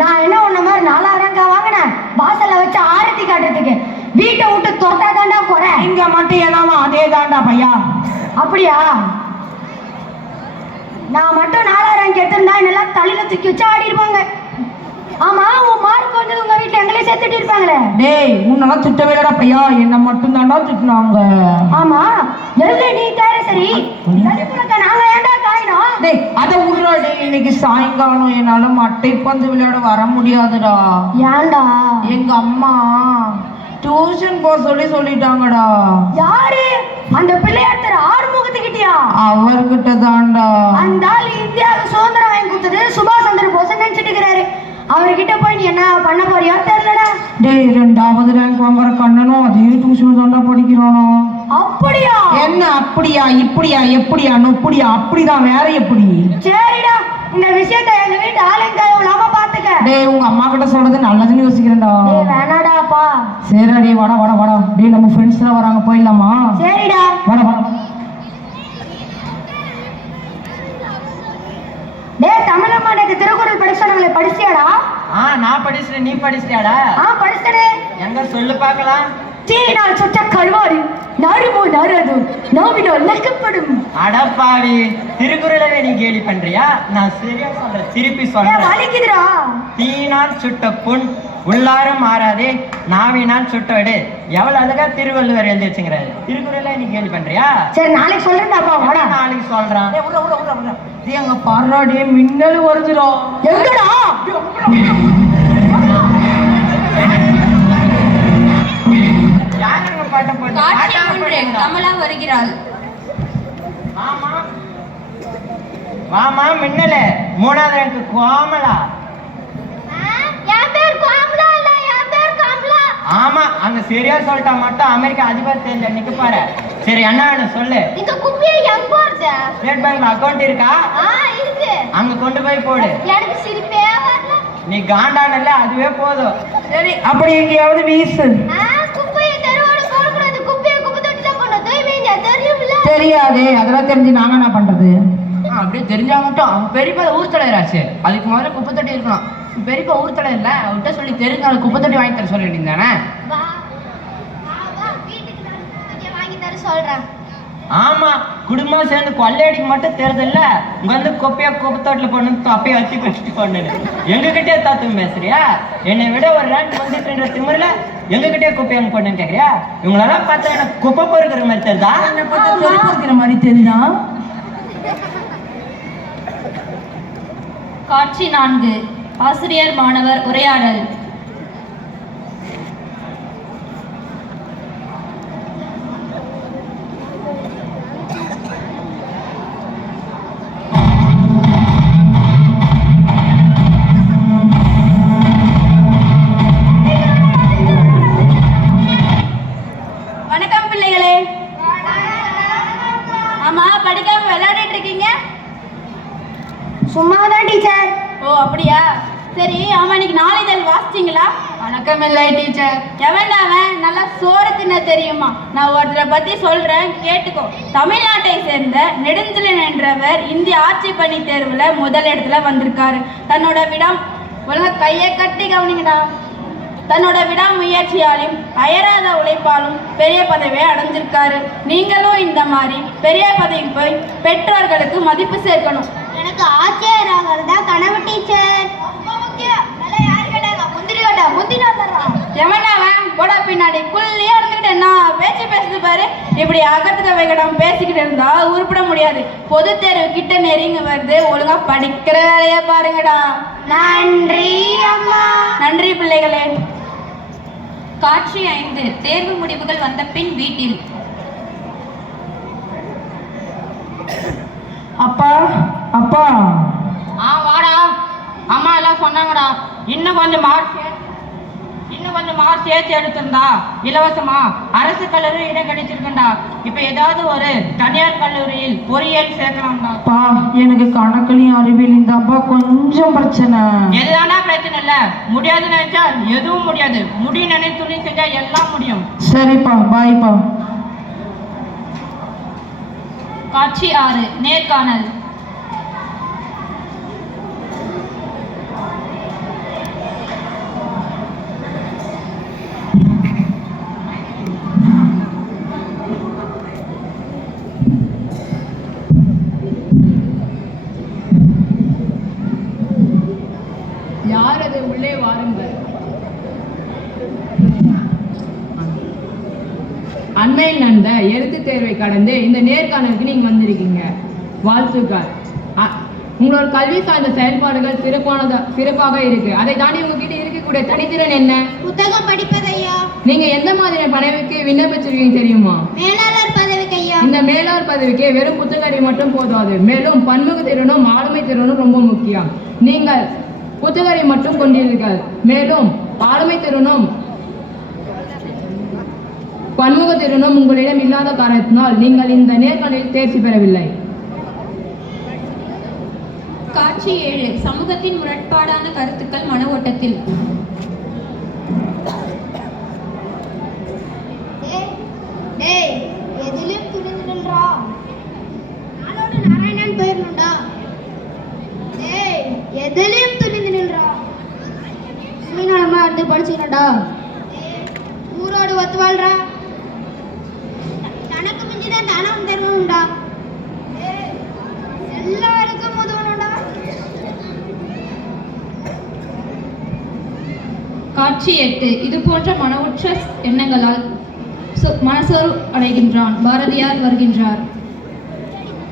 நான் என்ன உன்ன மாதிரி 4000 வாங்கினேன் வாசல்ல வச்சு ஆரத்தி காட்டுறதுக்கு. வீட்டை விட்டு தொட்டா தாண்டா குறை. இங்க மட்டும் என்னவோ அதே தாண்டா பையா. அப்படியா? நான் மட்டும் 4000 எடுத்திருந்தா என்னெல்லாம் தலையில தூக்கி வச்சு ஆடி இருப்பாங்க. ஆமா, உன் மார்க் வந்து உங்க வீட்டுல எங்களே சேர்த்துட்டு இருப்பாங்களே. டேய், உன்னெல்லாம் திட்டவே இல்லடா பையா, என்ன மட்டும் தாண்டா திட்டினாங்க. ஆமா, எல்ல நீ தார சரி, நாங்க ஏன்டா காயினோம்? டேய், அத விடுறா. டேய், இன்னைக்கு சாயங்காலம் என்னால மட்டை பந்து விளையாட வர முடியாதுடா. ஏன்டா? எங்க அம்மா டியூஷன் போக சொல்லிட்டாங்கடா. யாரு? அந்த பிள்ளையாத்தர் ஆறுமுகத்துக்கிட்டியா? அவர்கிட்ட தான்டா. அந்த ஆள் இந்தியாவுக்கு சுதந்திரம் வாங்கி கொடுத்தது சுபாஷ் சந்திர போஸ் நினைச்சிட்டு இருக்கிறாரு. அவர்கிட்ட போய் நீ என்ன பண்ண போறியோ தெரியலடா. டேய், 2வது ரேங்க் வாங்குற கண்ணனும் அதே டியூஷன் தாண்டா படிக்கிறானோ. அப்படியா? என்ன அப்படியா, இப்படியா, எப்படியா, நொப்படியா? அப்படிதான், வேற எப்படி? சரிடா, இந்த விஷயத்தை எங்க வீட்டு ஆளுங்க இல்லாம பாத்துக்க. டேய், உங்க அம்மா கிட்ட சொல்றது நல்லதுன்னு யோசிக்கிறேன்டா. டேய் வேணாடாப்பா. சரிடா, டேய் வாடா வாடா வாடா. டேய், நம்ம ஃப்ரெண்ட்ஸ் எல்லாம் வராங்க, போயிடலாமா? சரிடா, வாடா வாடா. டேய் தமிழம்மா, எனக்கு திருக்குறள் படிச்சாங்களே, படிச்சியாடா? நான் படிச்சிட்டேன். நீ படிச்சிட்டியாடா? படிச்சிட்டே. எங்க சொல்லு பார்க்கலாம். தீயினால் சுட்ட கல்வாரி நாடுமோ நாடாது நாவினால் நக்கப்படும். அடப்பாவி, திருக்குறளவே நீ கேலி பண்றியா? நான் சரியா சொல்றேன், திருப்பி சொல்றேன். வலிக்குதுடா. தீயினால் சுட்ட புண் உள்ளாரும் மாறாதே, நாவினால் சுட்ட விடு. எவ்வளவு அழகா திருவள்ளுவர் எழுதி வச்சுங்கிறாரு. திருக்குறளை நீ கேலி பண்றியா? சரி, நாளைக்கு சொல்றேன்டாப்பா. வாடா, நாளைக்கு சொல்றான். டேய், அங்க பாருடா, டேய் மின்னல் வருதுடா. எங்கடா? யாருங்க பாட்டம் போட்டு? கமலா வருகிறாள். வாமா மின்னல. 3வது ரேங்க் கோமலா. என் பேர் கோமலா இல்ல, என் பேர் கமலா. ஆமா, அங்க சரியா சொல்லிட்டா மட்டும் அமெரிக்கா அதிபர் தேர்ல நிக்க பாரு. சரி, என்ன வேணும் சொல்லு. இந்த குப்பியை எங்க போறது? ஸ்டேட் பேங்க்ல அக்கவுண்ட் இருக்கா? இருக்கு. அங்க கொண்டு போய் போடு. எனக்கு சிரிப்பே வரல. நீ காண்டானல, அதுவே போதும். சரி, அப்படி எங்கேயாவது வீசு. குப்பையை தெருவோட போடக்கூடாது. குப்பையை குப்பை தொட்டில போட தூய்மையா தெரியும்ல? தெரியாதே, அதெல்லாம் தெரிஞ்சு நாங்க என்ன பண்றது? அப்படியே தெரிஞ்சா மட்டும் அவன் பெரியப்பா ஊர் தலைவராச்சு. அதுக்கு முதல்ல குப்பை தொட்டி இருக்கணும். பெரியப்பா ஊர் தலைவர் இல்ல, அவர்கிட்ட சொல்லி தெரிஞ்ச குப்பை தொட்டி வாங்கி தர சொல்ல வேண்டியதானே? வாங்கி தர சொல்றேன். ஆமா, குடும்பம் சேர்ந்து கொள்ளையடிக்க மட்டும் தெரியுதுல்ல. இங்க வந்து குப்பையா குப்பை தொட்டில போடணும், அப்பயே வச்சு வச்சுட்டு போடணும். எங்க கிட்டே தத்துவம் பேசுறியா? என்னை விட ஒரு ரேங்க் வந்துட்டு திமிரில எங்க கிட்டே குப்பை அங்க போடணும்னு கேக்குறியா? இவங்களெல்லாம் பார்த்தா எனக்கு குப்பை பொறுக்கிற மாதிரி தெரியுதா? என்ன பார்த்தா சொல்லி கொடுக்கிற மாதிரி தெரியுதா? காட்சி 4. ஆசிரியர் மாணவர் உரையாடல். வணக்கம் பிள்ளைகளே. ஆமா, படிக்காம விளையாடிட்டு இருக்கீங்க? சும்மாதான் டீச்சர். ஓ அப்படியா? சரி, ஆமா, இன்னைக்கு நாளிதழ் வாசிச்சிங்களா? வணக்கம் இல்லை டீச்சர். எவன்டா அவன்? நல்லா சோறு தின்ன தெரியுமா? நான் ஒருத்தரை பத்தி சொல்றேன், கேட்டுக்கோ. தமிழ்நாட்டை சேர்ந்த நெடுஞ்செழியன் என்றவர் இந்திய ஆட்சி பணி தேர்வுல முதல் இடத்துல வந்திருக்காரு. தன்னோட ஒழுங்கா கையை கட்டி கவனிங்கடா. தன்னோட விடாமுயற்சியாலும் அயராத உழைப்பாலும் பெரிய பதவியை அடைஞ்சிருக்காரு. நீங்களும் இந்த மாதிரி பெரிய பதவிக்கு போய் பெற்றோர்களுக்கு மதிப்பு சேர்க்கணும். எனக்கு ஆட்சியர் ஆகிறதா கனவு டீச்சர். ரொம்ப முக்கியம். நல்லா யாரு கேட்டாங்க? முந்திரி கட்டா முந்திரி வந்துடுறான். எவனாவன்? போடா பின்னாடி குள்ளியா இருந்துக்கிட்டு என்ன பேச்சு பேசுது பாரு. இப்படி அகத்துக்க வைக்கடம் பேசிக்கிட்டு இருந்தா உருப்பிட முடியாது. பொது தேர்வு கிட்ட நெருங்கி வருது. ஒழுங்கா படிக்கிற வேலையை பாருங்கடா. நன்றி அம்மா. நன்றி பிள்ளைகளே. காட்சி 5. தேர்வு முடிவுகள் வந்த பின் வீட்டில். அப்பா அப்பா. வாடா. அம்மா எல்லாம் சொன்னாங்கடா, இன்னும் கொஞ்சம் மார்க் சேர்த்து எடுத்திருந்தா இலவசமா அரசு கல்லூரி இடம் கிடைச்சிருக்கா. இப்ப ஏதாவது ஒரு தனியார் கல்லூரியில் பொறியியல் சேர்க்கலாம்டா. அப்பா, எனக்கு கணக்குலையும் அறிவியல் தான்ப்பா கொஞ்சம் பிரச்சனை. எதுதானா பிரச்சனை இல்ல. முடியாது நினைச்சா எதுவும் முடியாது. முடியும் நினைத்து செஞ்சா எல்லாம் முடியும். சரிப்பா, பாய்ப்பா. காட்சி 6. நேர்காணல். யார் அது? உள்ளே வாருங்கள். அண்மையில் நடந்த எழுத்துத் தேர்வை கடந்து இந்த நேர்காணலுக்கு நீங்க வந்திருக்கீங்க. வாழ்த்துக்கள். உங்களோட கல்வி சார்ந்த செயல்பாடுகள் சிறப்பாக இருக்கு. அதை தாண்டி உங்ககிட்ட இருக்கக்கூடிய தனித்திறன் என்ன? புத்தகம் படிப்பதையா. நீங்க எந்த மாதிரியான பதவிக்கு விண்ணப்பிச்சிருக்கீங்க தெரியுமா? மேலாளர் பதவிக்கு ஐயா. இந்த மேலாளர் பதவிக்கு வெறும் புத்தகத்தை மட்டும் போதாது, மேலும் பன்முக திறனும் ஆளுமை திறனும் ரொம்ப முக்கியம். நீங்கள் புத்தகரை மட்டும் கொண்டீர்கள், மேலும் ஆளுமை திறனும் பன்முக திறனும் உங்களிடம் இல்லாத காரணத்தினால் நீங்கள் இந்த நேர்காணலில் தேர்ச்சி பெறவில்லை. காட்சி 7. சமூகத்தின் முரண்பாடான கருத்துக்கள் மன ஓட்டத்தில். எதிலும் துணிந்து நின்றா. நாளோடு நாராயணன் போயிடணும்டா. எதிலும் துணிந்து நின்றா. சுயநலமா இருந்து படிச்சுக்கணும்டா. ஊரோடு ஒத்து வாழ்றா. தனக்கு மிஞ்சிதான் தானம் தருவனும்டா. எல்லாருக்கும் உதவணும்டா. காட்சி 8. இது போன்ற மனவுற்ற எண்ணங்களால் மனசோர்வு அடைகின்றான். பாரதியார் வருகின்றார்.